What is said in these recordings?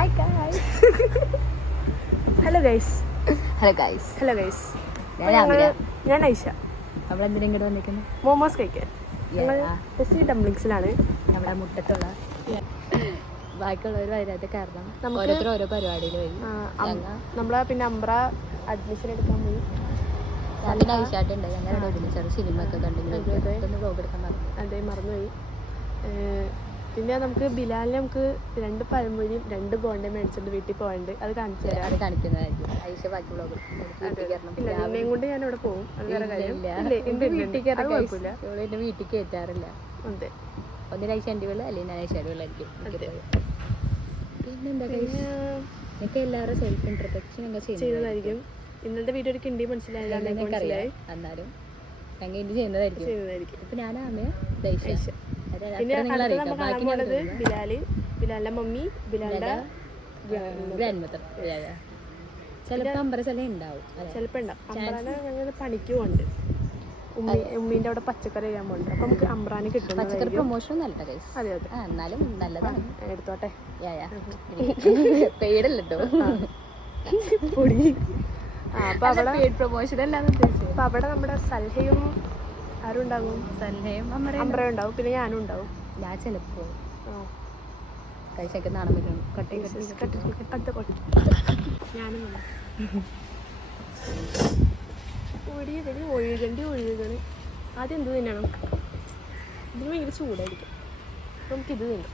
Hi guys. Hello guys. Hello guys. Hello guys. ഞാൻ ഐഷ. നമ്മളെന്തിനാ ഇങ്ങോട്ട് വന്നിരിക്കുന്നത്? മോമോസ് കഴിക്കാൻ. ഞങ്ങൾ ടെസ്സി ഡംപ്ലിങ്സിലാണ്. നമ്മുടെ മുട്ടത്തുള്ള ബാക്കിയുള്ളവർ വരാത്ത കാരണം ഓരോരുത്തർ ഓരോ പരിപാടിയിൽ പോയി. നമ്മളെ പിന്നെ അമ്പ്ര അഡ്മിഷൻ എടുക്കാൻ പോയി. അതിന് ആവശ്യമായിട്ടുണ്ട്. ഞങ്ങൾ ഒരുമിച്ചാണ് സിനിമ ഒക്കെ കണ്ടെങ്കിൽ ബ്ലോഗ് എടുക്കാൻ പറഞ്ഞു. അതേ മറന്നുപോയി. പിന്നെ നമുക്ക് ബിലാലിന് നമുക്ക് 2 പഴംപൊരിയും 2 ബോണ്ടയും മേടിച്ചിട്ട് വീട്ടിൽ പോകാണ്ട്. അത് കാണിച്ചു തരാം. അത് കാണിക്കുന്നതായിരിക്കും. ഐഷ ബാക്കി ബ്ലോഗ് എന്നെയും കൊണ്ട് ഞാൻ ഇവിടെ പോകും. അത് വേറെ കാര്യം. എന്റെ വീട്ടിൽ കയറാൻ കുഴപ്പമില്ല. എന്റെ വീട്ടിൽ കയറ്റാറില്ല. അതെ, ഒന്നിന് ഐഷ എൻ്റെ വീട് അല്ലെങ്കിൽ ഞാൻ ഐഷയുടെ വീട്ടിലായിരിക്കും. പിന്നെന്താ എനിക്ക് എല്ലാവരും സെൽഫ് ഇൻട്രൊഡക്ഷൻ ഒക്കെ ചെയ്യുന്നതായിരിക്കും. ഇന്നത്തെ വീഡിയോ ഒരു കിണ്ടി മനസ്സിലായി. എന്നാലും ഞങ്ങൾ ഇനി ചെയ്യുന്നതായിരിക്കും. ഇപ്പൊ ഞാൻ ആമയ ഐഷ. ബിലാലിന്റെ മമ്മി, ബിലാലിന്റെ ഗ്രാൻഡ് മദർ. ചിലപ്പോ അമ്പലം ഉണ്ടാവും. ചിലപ്പോ ഉണ്ടാവും. ഞങ്ങൾ പണിക്ക് പോകുന്നുണ്ട്. ഉമ്മീന്റെ അവിടെ പച്ചക്കറി ചെയ്യാൻ പോകുന്നുണ്ട്. അപ്പൊ നമുക്ക് അമ്പ്രാന് കിട്ടും. പച്ചക്കറി പ്രൊമോഷൻ നല്ല. അതെ അതെ, എന്നാലും നല്ലതാണ്. എടുത്തോട്ടെ. പെയ്ഡല്ലോ പൊടി. അപ്പൊ പ്രൊമോഷൻ അല്ലാന്ന് ഉദ്ദേശിച്ചത്. അപ്പൊ അവിടെ നമ്മുടെ സൽഹയും ആരും ഉണ്ടാകും. സൽഹയും അമ്പ്ര ഉണ്ടാവും. പിന്നെ ഞാനും ഉണ്ടാവും. ഞാൻ ചിലപ്പോ കഴിച്ചൊക്കെ നാണം വെക്കണം. ഞാനും ഒഴുകണി. ആദ്യം എന്ത് തിന്നണം? ഇതിന് ഭയങ്കര ചൂടായിരിക്കും. നമുക്കിത് തിന്നാം.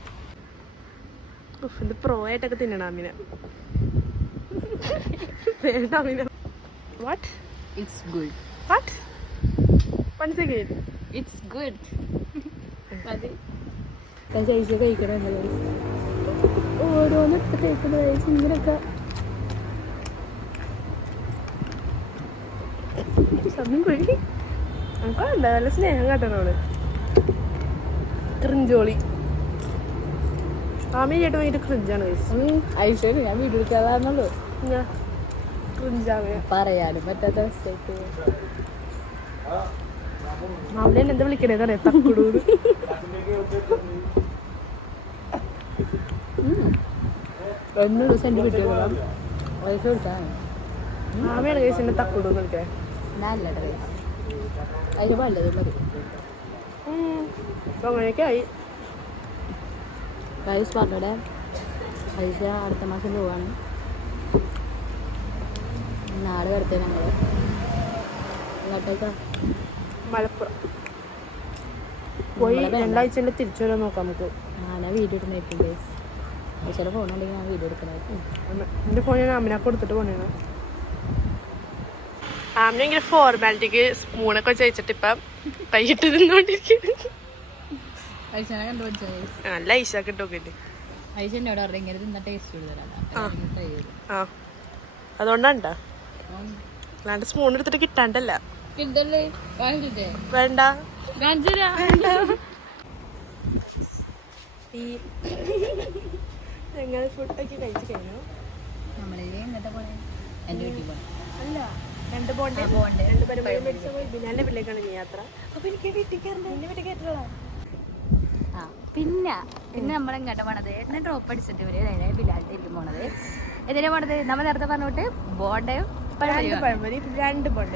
ഇത് പ്രോ ആയിട്ടൊക്കെ തിന്നണം അമിന. വേണ്ട Amina. What? It's good. What? once again. It's good. മതി. കഴിക്കണം. ഓരോന്നൊക്കെ കഴിക്കുന്നത് ഇങ്ങനെയൊക്കെ സമയം കൊഴി. നമുക്കുണ്ട് നല്ല സ്നേഹം കാട്ടണോള്. ക്രിഞ്ചോളി. ആമി ചേട്ടൻ ഭയങ്കര ക്രിഞ്ചാണ്. ഐശ്വര്യ ഞാൻ വീഡിയോ എടുക്കാതാണല്ലോ. ഞാൻ ക്രിഞ്ചാമ പറയാനും പറ്റാത്ത അവസ്ഥയ്ക്ക്. മാമിനെ എന്താ വിളിക്കണേന്ന് അറിയാം? തക്കുടൂര്. ഒന്ന് ദിവസം എൻ്റെ വീട്ടിൽ പൈസ കൊടുത്താണ്. മാമിയാണ് കേസ് എന്നെ തക്കുടൂന്ന് വിളിക്കണേ. നല്ല അതിന് പല്ലത് മതി. അപ്പൊ അങ്ങനെയൊക്കെ ആയി. പൈസ പറഞ്ഞൂടെ. പൈസ അടുത്ത മാസം പോവാണ്. നാളെ കിടത്തേ ഞങ്ങൾ ഇങ്ങോട്ടേക്കാ മലപ്പുറം പോയി 2 ആഴ്ച തിരിച്ചു വരാൻ നോക്കാം നമുക്ക്. ഞാൻ വീഡിയോ എടുക്കണായിരിക്കും ഗൈസ്. ഐശ്വര്യ ഫോണുണ്ടെങ്കിൽ ഞാൻ വീഡിയോ എടുക്കണായിരിക്കും. എൻ്റെ ഫോൺ ഞാൻ അമ്മനെ കൊടുത്തിട്ട് പോണേണ്. ആമിനെ ഇങ്ങനെ ഫോർമാലിറ്റിക്ക് സ്പൂണൊക്കെ വെച്ചിട്ട് ഇപ്പം കൈയിട്ട് തിന്നോണ്ടിരിക്കുന്നു. ഐശ്വര്യ കണ്ടുപിടിച്ചോ? നല്ല ഐശാക്ക് ഇട്ടോക്കിട്ട് ഐശ്വര്യ എന്നോട് പറഞ്ഞു ഇങ്ങനെ തിന്ന ടേസ്റ്റ് കൂടുതലാണ്. ആ അതുകൊണ്ടാണ്ടാ. അല്ലാണ്ട് സ്പൂൺ എടുത്തിട്ട് കിട്ടാണ്ടല്ല. വേണ്ട. ഞങ്ങൾ ഫുഡൊക്കെ കഴിച്ചു കഴിഞ്ഞു. അല്ല 2 ബോണ്ട് 2 പരിപാടി മേടിച്ച പോയി. ബിലാലിന്റെ വീട്ടിലേക്കാണ് ഈ യാത്ര. അപ്പൊ എനിക്ക് വീട്ടിൽ കയറണ്ട. എന്റെ വീട്ടിൽ കയറ്റുള്ള. പിന്നെ നമ്മൾ എങ്ങോട്ടാ പോണത്? എന്നെ ഡ്രോപ്പ് അടിച്ചിട്ട് ഇവര് നേരെ ബിലാലിലേക്ക് പോണത്. എതിരെ പോണത് നമ്മൾ നേരത്തെ പറഞ്ഞോട്ട് ബോണ്ടയും 2 ബോണ്ട്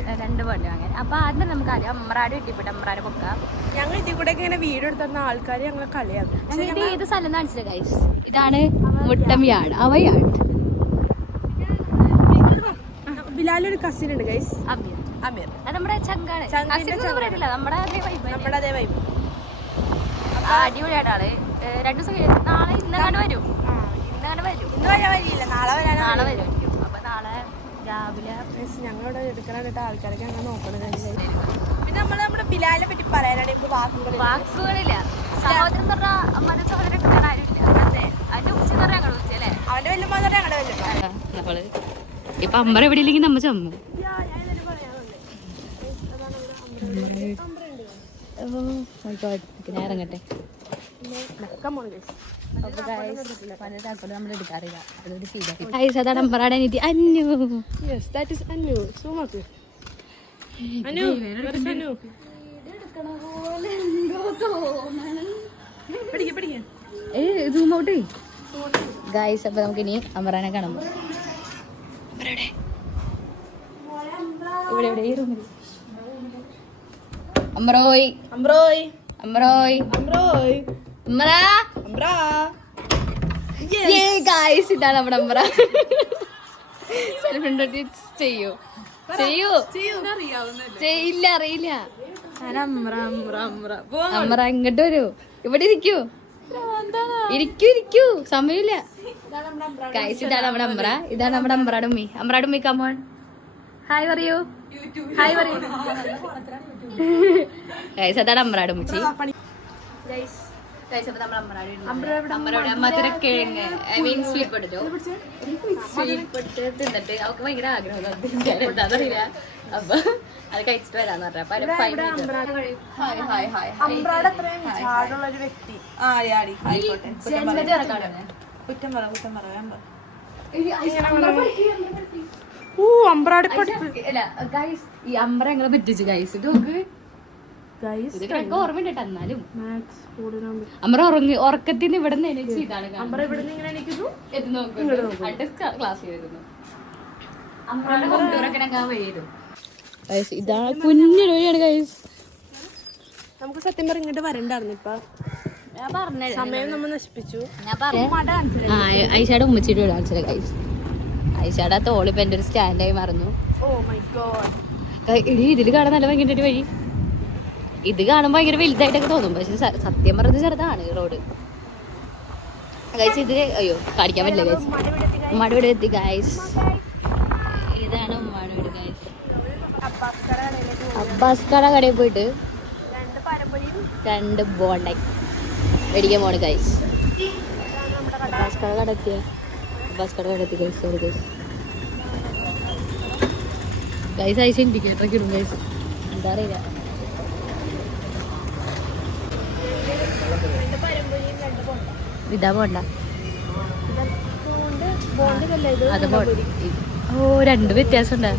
അങ്ങനെ. അപ്പൊ ആദ്യം നമുക്ക് ആദ്യം അമ്രാട് കിട്ടിപ്പോട്ടെ. അമ്രാട് പൊക്കാം. ഞങ്ങൾ ഇതിൽ കൂടെ ഇങ്ങനെ വീഡിയോ എടുത്തുന്ന ആൾക്കാർ ഞങ്ങളെ കളിയാക്കും. ഇത് ഏത് സ്ഥലം കാണിച്ചില്ല ഗൈസ്. ഇതാണ് മുട്ടംയാട്. അവയാട്. ബിലാലൊരു കസിൻ ഉണ്ട് ഗൈസ്, അമീർ. അത് നമ്മുടെ ചങ്കാണ്. നമ്മുടെ അതേ വൈബ്. അടിപൊളിയായിട്ട് ആള്. 2 ദിവസം കഴിഞ്ഞു. നാളെ ഇന്നങ്ങാണ്ട് വരും. നാളെ വരും. അപ്പൊ നാളെ രാവിലെ ഞങ്ങളിവിടെ എടുക്കാനായിട്ട് ആൾക്കാരൊക്കെ അങ്ങനെ നോക്കണത്. പിന്നെ നമ്മുടെ ബിലാലിനെ പറ്റി പറയാനാണെങ്കിൽ വാക്കുകളില്ല. സഹോദരൻ എന്ന് പറഞ്ഞാൽ അമ്മയുടെ സഹോദരൻ കിട്ടാൻ ആരുമില്ല. അതെ, അതിന്റെ ഉച്ച എന്ന് പറഞ്ഞാൽ ഞങ്ങൾ ഉച്ചല്ലേ. അവന്റെ വല്യമ്മ ഞങ്ങളുടെ ഇപ്പൊ അമ്മ എവിടെ ഇല്ലെങ്കിൽ നമ്മ ചമ്മു. ഞാൻ ഇറങ്ങട്ടെ. നമ്മൾ എടുക്കാറില്ല. അതാണ് അമ്പറാടെ നീതി. അന്നു സൂം ഔട്ട്. ഗൈസ് അപ്പൊ നമുക്ക് ഇനി അമറാനെ കാണാൻ പോകാം. ഇവിടെ ഇവിടെ ഈ റൂമിൽ അമറോയ് അമ്രോയ് അമറോയ് അമ്രോയ് അമറ അമ്രാ ഗൈസ് ഇതാണ് നമ്മുടെ അമറ. സെൽഫ് ഇൻട്രോഡ്യൂസ് ചെയ്യൂ ചെയ്യില്ല അറിയില്ല. അമറ ഇങ്ങോട്ട് വരൂ, ഇവിടെ ഇരിക്കൂ ഇരിക്കൂ സമയമില്ല. ഗൈസ് ഇതാണ് നമ്മുടെ അമറ, ഇതാണ് നമ്മുടെ അമറാടെ ഉമ്മി. അമറാടെ ഉമ്മി കമോൺ ഹായ് പറയൂ. ഹായ് പറയൂ ഗൈസ് അതാണ് അമറാടെ ഉമ്മച്ചി. മധുരക്കിഴങ്ങ് സ്വീറ്റ് തിന്നിട്ട് അവൾക്ക് ഭയങ്കര ആഗ്രഹം എന്താന്നറിയില്ല. അപ്പൊ അത് കഴിച്ചിട്ട് വരാന്ന് ഈ അമ്പ്ര ഞങ്ങളെ പറ്റിച്ചു ഗൈസ്. ഇത് നോക്ക് ഓർമ്മ എന്നാലും അമ്ര ഉറക്കത്തിന് ഇവിടെ നിന്ന് ഇതാണ് ക്ലാസ് ചെയ്തിരുന്നു. ഇതാണ് കുഞ്ഞൊരു വഴിയാണ് ഗൈസ്. നമുക്ക് സത്യം പറഞ്ഞ ഇങ്ങോട്ട് വരണ്ടായിരുന്നു. ഇപ്പൊ സമയം നമ്മൾ നശിപ്പിച്ചു. ഐഷാടെ ഉമ്മച്ചിട്ട് കാണിച്ചത് ഗൈസ്. ഐഷാടെ തോളിപ്പോ എന്റെ ഒരു സ്റ്റാൻഡായി മറന്നു. ഇതില് കാണാൻ നല്ല ഭയങ്കര വഴി. ഇത് കാണുമ്പോൾ ഭയങ്കര വലുതായിട്ടൊക്കെ തോന്നും, പക്ഷെ സത്യം പറഞ്ഞത് ചെറുതാണ് റോഡ് ഗൈസ്. ഇതില് അയ്യോ കാണിക്കാൻ പറ്റില്ല ഗൈസ്. ഉമ്മാടെ വീട് എത്തി ഗൈസ്. ഇതാണ് ഉമ്മാടെ വീട് ഗൈസ്. അബ്ബാസ് കട കടയിൽ പോയിട്ട് 2 ബോണ്ടായി മേടിക്കാൻ പോണ് ഗൈസ്. അബ്ബാസ് കട കടത്തി ഗൈസ്. Sorry guys. ഐസ് ഇൻഡിക്കേറ്ററൊക്കെ ഇടും ഗൈസ്. എന്താ അറിയില്ല. ഇതാ പോണ്ട അത് ഓ 2 വ്യത്യാസം ഉണ്ട്.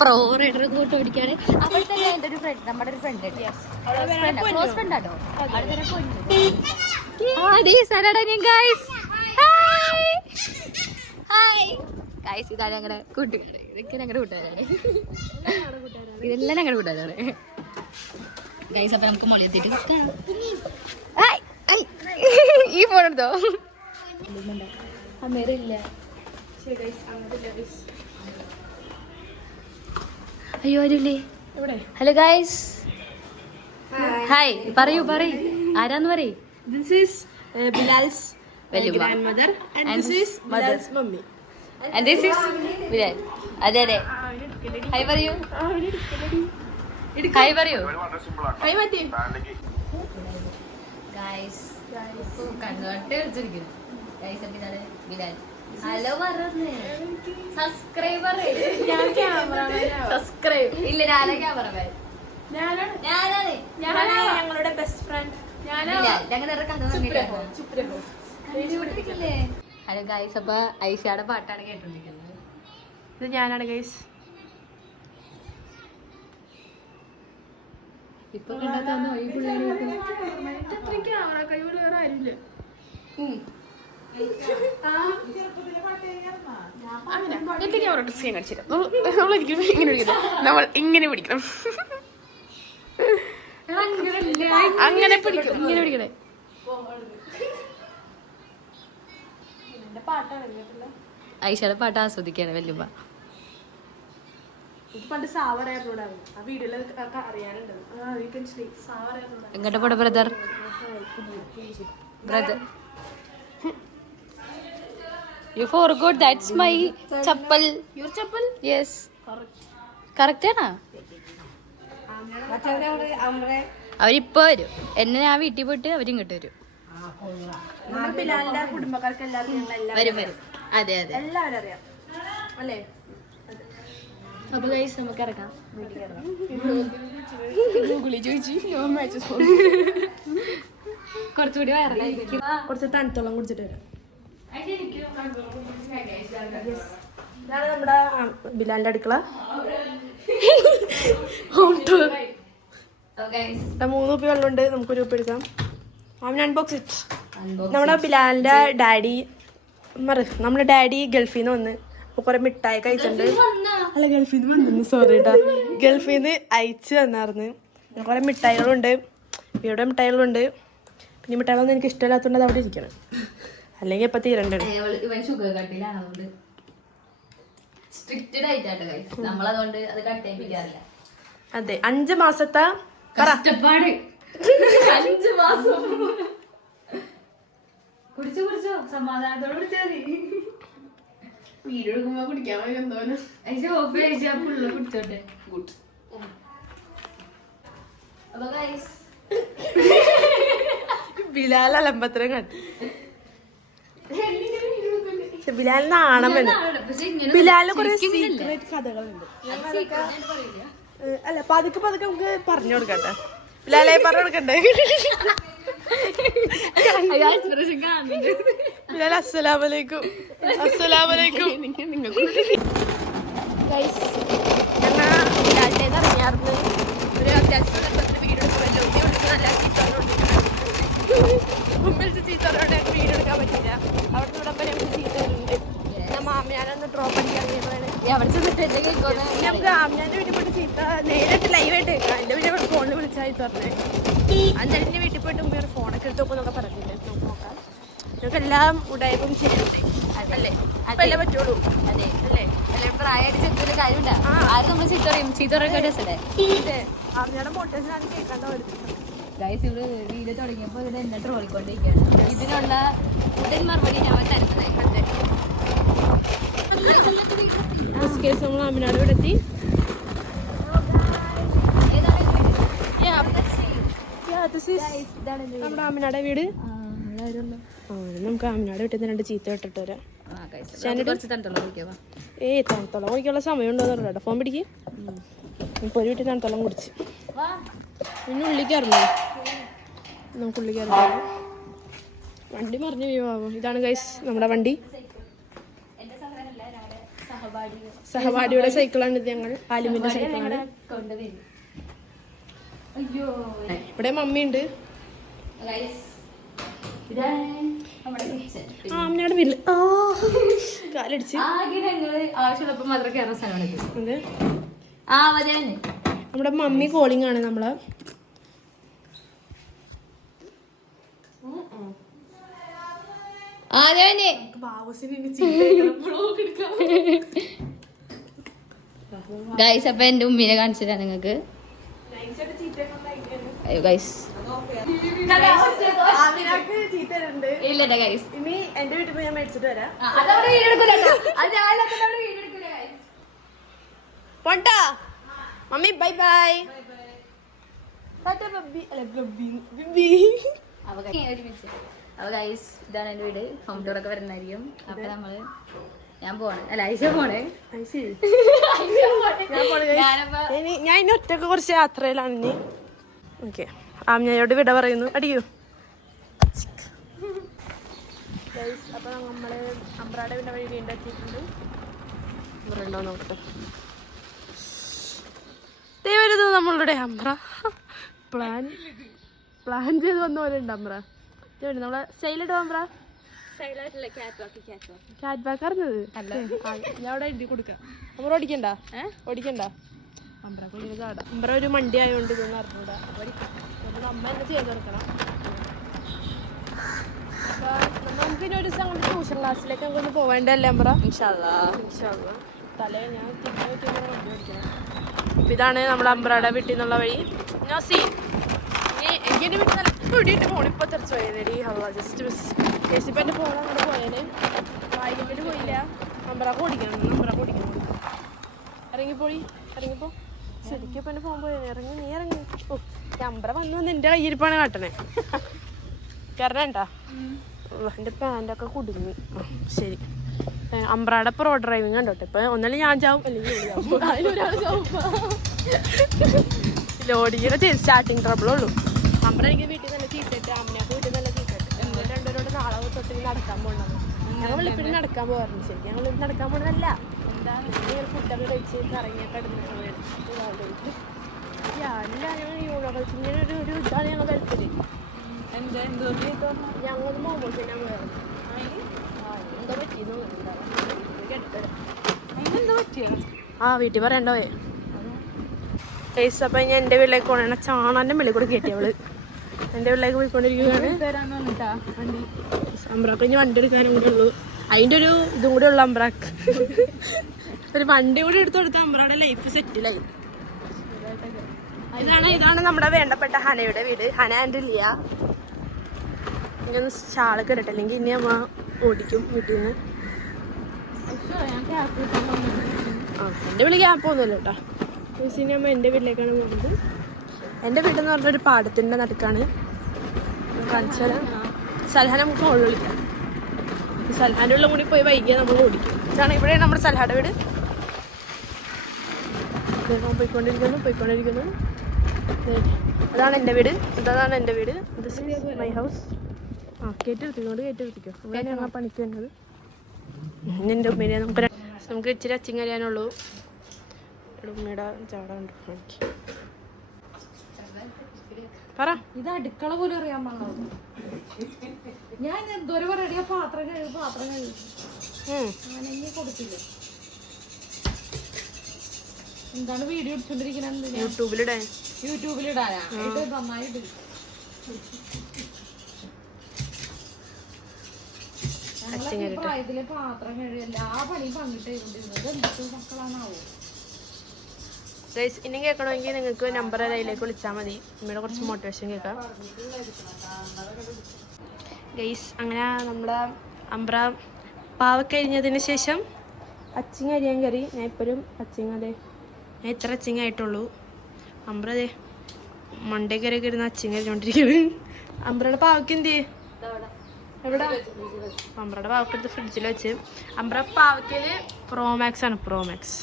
പ്രോ റൈഡർ കൂട്ട് ഓടിക്കാണ്. അപ്പോൾ തന്നെ എൻ്റെ ഒരു ഫ്രണ്ട്, നമ്മുടെ ഒരു ഫ്രണ്ട് ക്ലോസ് ഫ്രണ്ട് ആട്ടോ. ഇതാണ് ഞങ്ങളുടെ കൂട്ടുകാര്. ഇതൊക്കെ ഞങ്ങളുടെ കൂട്ടുകാരാണ്. ഇതെല്ലാം ഞങ്ങളുടെ കൂട്ടുകാരാണ് ഗൈസ്. അപ്പൊ നമുക്ക് മുളയെത്തിട്ട് ഈ ഫോൺ എടുത്തോ. അമ്മേരില്ല. അയ്യോ ആരുല്ലേ. Hello guys. ഹായ് പറയൂ ആരാന്ന് പറയൂ. This is Bilal's grandmother and this is Bilal's mummy. And this is Bilal. അതെ ഹായ് പറയൂ. ഹായ് പറയൂ. ഹായ് മതി ഗൈസ്. കണ്ണോട്ട് വിളിച്ചിരിക്കുന്നു ഗൈസ്. അപ്പൊ ഇതാണ് ബിലാൽ. ഹലോ പറഞ്ഞേ. സബ്സ്ക്രൈബർ സബ്സ്ക്രൈബ് ഇല്ല. ഞാനാ ക്യാമറമാൻ. ഞാനാണ് ഞങ്ങളുടെ ബെസ്റ്റ് ഫ്രണ്ട്. Hello guys. അപ്പൊ ഐഷയുടെ പാട്ടാണ് കേട്ടോണ്ടിരിക്കുന്നത്. ഇത് ഞാനാണ് ഗൈസ്. ഇപ്പൊ കണ്ടാ ഈ പിള്ളേര് നമ്മൾ ഇങ്ങനെ പിടിക്കണം. അങ്ങനെ പിടിക്കും. ഇങ്ങനെ പിടിക്കണേ. ഐഷയുടെ പാട്ട് ആസ്വദിക്കാണ് വല്യമ്മ. പണ്ട് സാവറായിരുന്നു ആ വീഡിയോയിൽ അറിയാനുണ്ട്. എങ്ങോട്ട് പോടെ brother? You forgot that's my chappal. Your chappal? Yes. Correct ആണോ? അവരിപ്പോ വരും. എന്നെ ഞാൻ വീട്ടിൽ പോയിട്ട് അവരിങ്ങോട്ട് വരും. ബിലാലിന്റെ കുടുംബക്കാർക്ക് വരും. അതെ എല്ലാവരും അറിയാം അല്ലേ. അപ്പൊ ഗൈസ് നമുക്ക് ഇറങ്ങാം. കുറച്ചുകൂടി വയറിലായിരിക്കും. കുറച്ച് തണുത്തോളം കുടിച്ചിട്ട് വരാം. ഇതാണ് നമ്മുടെ ബിലാലിന്റെ അടുക്കള. Home tour. 3 കുപ്പി വെള്ളമുണ്ട്, നമുക്കൊരു കുപ്പി എടുക്കാം. Unbox it. നമ്മുടെ ബിലാലിന്റെ ഡാഡി നമ്മുടെ ഡാഡി ഗൾഫിൽ നിന്ന് വന്ന് അപ്പൊ കുറെ മിഠായി കഴിച്ചിട്ടുണ്ട്. അല്ല, ഗൾഫിൽ നിന്ന് വന്നു, സോറി കേട്ടാ, ഗൾഫിൽ നിന്ന് അയച്ചു തന്നാർന്ന്. കുറെ മിഠായികളുണ്ട്, ഇവിടെ മിഠായികളുണ്ട്. പിന്നെ മിഠായികളൊന്നും എനിക്ക് ഇഷ്ടമില്ലാത്തതുകൊണ്ട് അത് അവിടെ ഇരിക്കണം, അല്ലെങ്കിൽ ഇപ്പൊ തീരണ്ടേ. അതെ, 5 മാസത്തെ കഷ്ടപ്പാട്. 5 മാസം കുടിച്ചോ സമാധാനത്തോടെ കുടിച്ചാൽ വീഡിയോ എടുക്കുമ്പോ കുടിക്കാൻ കുടിച്ചോട്ടെ. ബിലാൽ അലമ്പത്തരം കണ്ടു. ബിലാലിന് നാണം വന്നു. ബിലാലിന് കുറെ സീക്രട്ട് കഥകളുണ്ട്. അല്ല, പതുക്കെ നമുക്ക് പറഞ്ഞു കൊടുക്കട്ടെ. ബിലാലെ പറഞ്ഞു കൊടുക്കണ്ടേ? ബിലാൽ അസ്സലാമലൈക്കും. അസ്സലാമലൈക്കും. ഞങ്ങൾ ബിലാലിന്റെ ഇറങ്ങിയായിരുന്നു. ഒരു അത്യാവശ്യം വീട് മുമ്പിൽ ചീത്തറോടെ വീട് എടുക്കാൻ പറ്റില്ല. അവിടെ ഇവിടെ ഞങ്ങൾക്ക് ചീത്തറുണ്ട്. മാമിയാനൊന്ന് ഡ്രോപ്പ് അടിക്കാൻ നമുക്ക് ആമിയാന്റെ വീട്ടിൽ പോയിട്ട് ചീത്ത നേരിട്ട് ലൈവായിട്ട് കേൾക്കാം. എൻ്റെ വീട്ടിൽ ഫോണിൽ വിളിച്ചാൽ പറഞ്ഞേ. അഞ്ചലിൻ്റെ വീട്ടിൽ പോയിട്ട് മുമ്പ് ഫോണൊക്കെ എടുത്ത് നോക്കുന്നൊക്കെ പറഞ്ഞില്ലേ. നമുക്ക് നോക്കാം. നമുക്ക് എല്ലാം ഉടായ്പും ചെയ്യണ്ടേ, അല്ലേ? അപ്പൊ എല്ലാം പറ്റുള്ളൂ. അതെ അല്ലേ? പ്രായമായിട്ട് ചെറിയൊരു കാര്യമുണ്ട്. ആരും നമ്മൾ ചീത്തറൊക്കെ ആമിയാടെ മോട്ടേഴ്സ് ആണ് കേൾക്കാണ്ട് വരുന്നത്. ഗൈസ്, ഇവിടെ വീഡിയോ തുടങ്ങിയപ്പോൾ ഇവിടെ എന്നെ ട്രോളിക്കൊണ്ടിരിക്കുകയാണ്. ഇതിനുള്ള ഉടൻ മറുപടി ഞങ്ങൾ തരുന്നത്. നമ്മൾ ആമിനാട് ഇവിടെ എത്തി. നമ്മുടെ ആമിനാടെ വീട്. നമുക്ക് ആമിനാട് വീട്ടിൽ നിന്ന് 2 ചീത്ത ഇട്ടിട്ട് വരാം. തണുത്തോളം കുടിക്കാനുള്ള സമയം ഉണ്ടോ എന്ന് കേട്ടോ. ഫോൺ പിടിക്ക്. ഇപ്പൊ ഒരു വീട്ടിൽ തണുത്തോളം കുടിച്ച് പിന്നെ ഉള്ളിക്കാറുണ്ടോ? നമുക്ക് ഉള്ളിക്കാറുണ്ടോ? വണ്ടി മറിഞ്ഞു വീഴാവോ? ഇതാണ് ഗൈസ് നമ്മുടെ വണ്ടി. സഹപാഠിയുടെ സൈക്കിളാണ് ഇത്. ഞങ്ങൾ ആലിമിന്റെ സൈക്കിളാണ്. ഇവിടെ മമ്മി ഉണ്ട്. ആമിനാട് വീട്ടിൽ കാലടിച്ച് ആവശ്യമുള്ളപ്പോ മാത്രം കയറുന്ന സ്ഥലമാണ്. നമ്മുടെ മമ്മി കോളിംഗ് ആണ് നമ്മള്. ഗൈസ്, അപ്പൊ എന്റെ ഉമ്മീനെ കാണിച്ചിട്ടാ നിങ്ങക്ക്. ഇല്ല ഗൈസ്, ഇനി എന്റെ വീട്ടിൽ പോയി ഞാൻ മേടിച്ചിട്ട് വരാം. പോണ്ടാ മമ്മി. Bye bye. അപ്പൊ ഗൈസ്, ഇതാണ് എന്റെ വീട്. ഹോം ടൂർ ഒക്കെ വരുന്നതായിരിക്കും. അപ്പൊ ഞാൻ പോണേ. അല്ല, ഐശ പോണേ. ഞാൻ ഇനി ഒറ്റക്ക് കുറച്ച് യാത്രയിലാണ് ഇനി. ഓക്കെ, ആമിനയോട് വിട പറയുന്നു. അടിക്കൂ. അപ്പൊ നമ്മള് അമ്പ്രാടെ വീണ്ട വഴി വീണ്ടും എത്തിയിട്ടുണ്ട്. ഉണ്ടോ നോക്കട്ടെ. വരുന്നു നമ്മളുടെ അമ്പ്ര. പ്ലാൻ ചെയ്ത് വന്ന പോലെ ഉണ്ട് അമ്പ്ര. നമ്മളെ സ്റ്റൈലിട്ടോ അമ്പ്ര? ക്യാറ്റ് ബാക്ക് അറിഞ്ഞത് ഞാൻ അവിടെ എഴുതി കൊടുക്കാം. അമ്പ്ര ഓടിക്കണ്ട, ഓടിക്കണ്ട. അമ്പ്ര ഒരു മണ്ടി ആയതുകൊണ്ട് ഇതൊന്നും അറിഞ്ഞൂടാ. നമ്മുടെ അമ്മ തന്നെ ചെയ്ത് കൊടുക്കണം. അപ്പൊ നമുക്ക് ഇനി ഒരു ദിവസം അങ്ങോട്ട് ട്യൂഷൻ ക്ലാസ്സിലേക്ക് നമുക്കൊന്ന് പോവേണ്ടല്ലേ അമ്പ്ര? തലേ ഞാൻ വണ്ടി ഓടിക്കണം. അപ്പൊ ഇതാണ് നമ്മുടെ അമ്പ്രയുടെ വീട്ടിൽ നിന്നുള്ള വഴി. എനിക്കെൻ്റെ വീട്ടിൽ നല്ല പിടിയിട്ട് ഫോണിപ്പോൾ തെറിച്ച് പോയേനേടി. Just miss. ചേച്ചിപ്പം എൻ്റെ ഫോൺ അങ്ങോട്ട് പോയേനെ. വായിക്കുമ്പോൾ പോയില്ല. അമ്പ്രാക്ക് ഓടിക്കണം. അമ്പ്രാക്ക് ഓടിക്കണം. ഇറങ്ങിപ്പോ ശരിക്കും ഇപ്പം എൻ്റെ ഫോൺ പോയേനെ. നീ ഇറങ്ങി. ഓ, അമ്പ്ര വന്ന് നിൻ്റെ കയ്യിരിപ്പാണ് കാട്ടണേ. കാരണം എന്താ എൻ്റെ പാൻ്റൊക്കെ കുടുങ്ങി. ശരി, അമ്പ്രയുടെ പ്രോ ഡ്രൈവിങ് കണ്ടോട്ടെ. ഇപ്പം ഒന്നല്ല ഞാൻ ചാവും, അല്ലെങ്കിൽ അതിലൊരാൾ ചാവും. ലോഡിയുടെ സ്റ്റാർട്ടിങ് ട്രബിളുള്ളൂ. അമ്പ്ര എനിക്ക് വീട്ടിൽ നല്ല ചീറ്റിട്ട്, അമ്മയ്ക്ക് വീട്ടിൽ നല്ല ചീറ്റിട്ട്. എന്നിട്ട് രണ്ടുപേരോട് നാളെ തൊട്ട് നടക്കാൻ പോകണം. ഞങ്ങൾ വെളുപ്പിന് നടക്കാൻ പോകാറുണ്ട്. ശരി ഞങ്ങൾ നടക്കാൻ പോകുന്നതല്ല, ഞങ്ങൾ ഫുഡൊക്കെ കഴിച്ച് കറങ്ങി കിടന്ന് അല്ല ഞങ്ങൾ യൂണിവേഴ്സ് ഇങ്ങനെ ഒരു ഇതാണ് ഞങ്ങൾ വെളുപ്പിന്. ഞങ്ങൾ മോമോസ് ഞാൻ പോയായിരുന്നു. എന്താ പറ്റിയെന്ന് ആ വീട്ടിൽ പറയണ്ടോയെ പൈസ. അപ്പം ഞാൻ എൻ്റെ വീട്ടിലേക്ക് പോകണ ചാണാൻ്റെ വെള്ളി കൂടെ കയറ്റി അവള് എൻ്റെ വീട്ടിലേക്ക് പോയിക്കൊണ്ടിരിക്കുകയാണ്. അമ്പ്രാക്ക് ഇനി വണ്ടി എടുക്കാനും കൂടെ ഉള്ളൂ. അതിൻ്റെ ഒരു ഇതും കൂടെ ഉള്ളു അമ്പ്രാക്ക്. ഒരു വണ്ടി കൂടി എടുത്ത് കൊടുത്ത അമ്പ്രയുടെ ലൈഫ് സെറ്റിലായി. ഇതാണ് നമ്മുടെ വേണ്ടപ്പെട്ട ഹനയുടെ വീട്. ഹന ആൻഡ് ലിയ. ഇങ്ങനെ ഷാളൊക്കെ ഇടട്ടെ, അല്ലെങ്കിൽ ഇനി അമ്മ ഓടിക്കും വീട്ടിൽ നിന്ന്. എൻ്റെ വീട്ടിൽ ഗ്യാപ്പൊന്നുമില്ല കേട്ടോ. ഇനി അമ്മ എൻ്റെ വീട്ടിലേക്കാണ് പോകുന്നത്. എൻ്റെ വീടെന്ന് പറഞ്ഞൊരു പാടത്തിൻ്റെ നടുക്കാണ്. കാണിച്ചാൽ സൽഹാൻ നമുക്ക് മുകളിൽ വിളിക്കാം. സൽഹാൻ്റെ ഉള്ളിൽ കൂടി പോയി വൈകിയാൽ നമ്മൾ ഓടിക്കും. ഇതാണ് ഇവിടെയാണ് നമ്മുടെ സൽഹാൻ്റെ വീട്. പോയിക്കൊണ്ടിരിക്കുന്നു. അതാണ് എൻ്റെ വീട്. ഇതാണ് എൻ്റെ വീട്. This is my house. കയറ്റിരുത്തിക്കോ. ഇവിടെയാണ് ഞങ്ങൾ പണിക്ക് വരുന്നത്. എൻ്റെ ഉമ്മേനെ നമുക്ക് ഇച്ചിരി അച്ചിങ് അറിയാനുള്ളൂ. ഉമ്മയുടെ ചാടുണ്ട് പറ. ഇത് അടുക്കള പോലും അറിയാൻ പാടില്ല. ഞാൻ എന്തോരം പറയാ പാത്രം കഴുകും അങ്ങനെ കൊടുത്തില്ല. എന്താണ് വീഡിയോ എടുത്തോണ്ടിരിക്കുന്നത്? യൂട്യൂബിലിടാനാ? ഇത് നന്നായിട്ട് പ്രായത്തിലെ പാത്രം കഴുകും എല്ലാ പണിയും പങ്കിട്ടിരുന്നത്. എന്തൊക്കെ മക്കളാണാവോ? ഇനി കേൾക്കണമെങ്കിൽ നിങ്ങൾക്ക് നമ്പർ അതിലേക്ക് വിളിച്ചാൽ മതി. ഇവിടെ കുറച്ച് മോട്ടിവേഷൻ കേൾക്കാം ഗൈസ്. അങ്ങനെ നമ്മുടെ അമ്പ്ര പാവക്കരിഞ്ഞതിന് ശേഷം അച്ചിങ് അരിയാൻ കയറി. ഞാൻ ഇപ്പോഴും ഞാൻ ഇത്ര അച്ചിങ് ആയിട്ടുള്ളൂ. അമ്പ്ര അതെ മണ്ടേ കയറിയൊക്കെ ഇരുന്ന് അച്ചിങ് അരിഞ്ഞോണ്ടിരിക്കുന്നത്. അമ്പ്രയുടെ പാവയ്ക്ക് എന്ത് ചെയ്യേ? എവിടെ? അമ്പ്രയുടെ പാവയ്ക്ക് എടുത്ത് ഫ്രിഡ്ജിൽ വെച്ച്. അമ്പ്ര പാവയ്ക്കല് പ്രോമാക്സ് ആണ്, പ്രോമാക്സ്.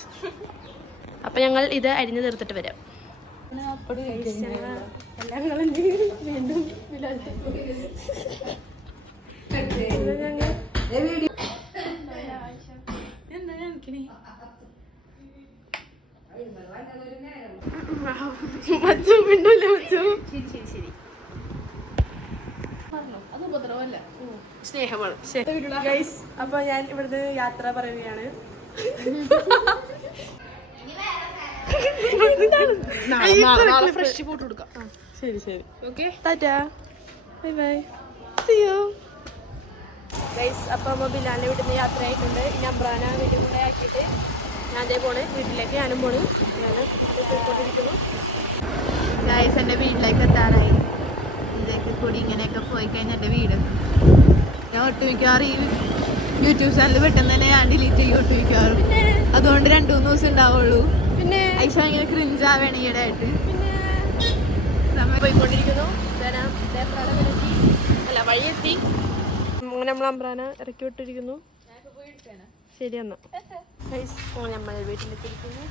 അപ്പം ഞങ്ങൾ ഇത് അരിഞ്ഞ് തീർത്തിട്ട് വരാം. സ്നേഹമാണ്. അപ്പൊ ഞാൻ ഇവിടുന്ന് യാത്ര പറയുകയാണ്. ഫ്രഷ് ഫോട്ടോ എടുക്കാം. ശരി ഓക്കെ ടാറ്റാ bye bye see you guys. അപ്പം നമ്മൾ ബിലാലിൻ്റെ വീട്ടിൽ നിന്ന് യാത്ര ആയിട്ടുണ്ട്. ഇനി അമ്പ്രാന വീട്ടിൽ കൂടെ ആക്കിയിട്ട് ഞാൻ അതേ പോണ് വീട്ടിലേക്ക്. ഞാനും പോണ്. പോയിക്കൊണ്ടിരിക്കുന്നു ഗൈസ്. എൻ്റെ വീട്ടിലേക്ക് എത്താറായി. ഇതൊക്കെ കൂടി ഇങ്ങനെയൊക്കെ പോയി കഴിഞ്ഞാൽ എൻ്റെ വീട് ഞാൻ ഒട്ടുമിക്കാറ് ഈ യൂട്യൂബ് ചാനൽ പെട്ടെന്ന് തന്നെ ഞാൻ ഡിലീറ്റ് ചെയ്യും ഒട്ടുമിക്കാറും. അതുകൊണ്ട് 2-3 ദിവസം ഉണ്ടാവുള്ളൂ. പിന്നെ ഐഷ ഭയങ്കര ക്രിഞ്ചാവേണം ഈയിടെ ആയിട്ട്. സമയം പോയിക്കൊണ്ടിരിക്കുന്നു. അല്ല വഴിയെത്തി. അങ്ങനെ നമ്മൾ അമ്പ്രാന ഇറക്കി വിട്ടിരിക്കുന്നു. ശരി എന്നാ നമ്മൾ വീട്ടിലെത്തിയിരിക്കുന്നു.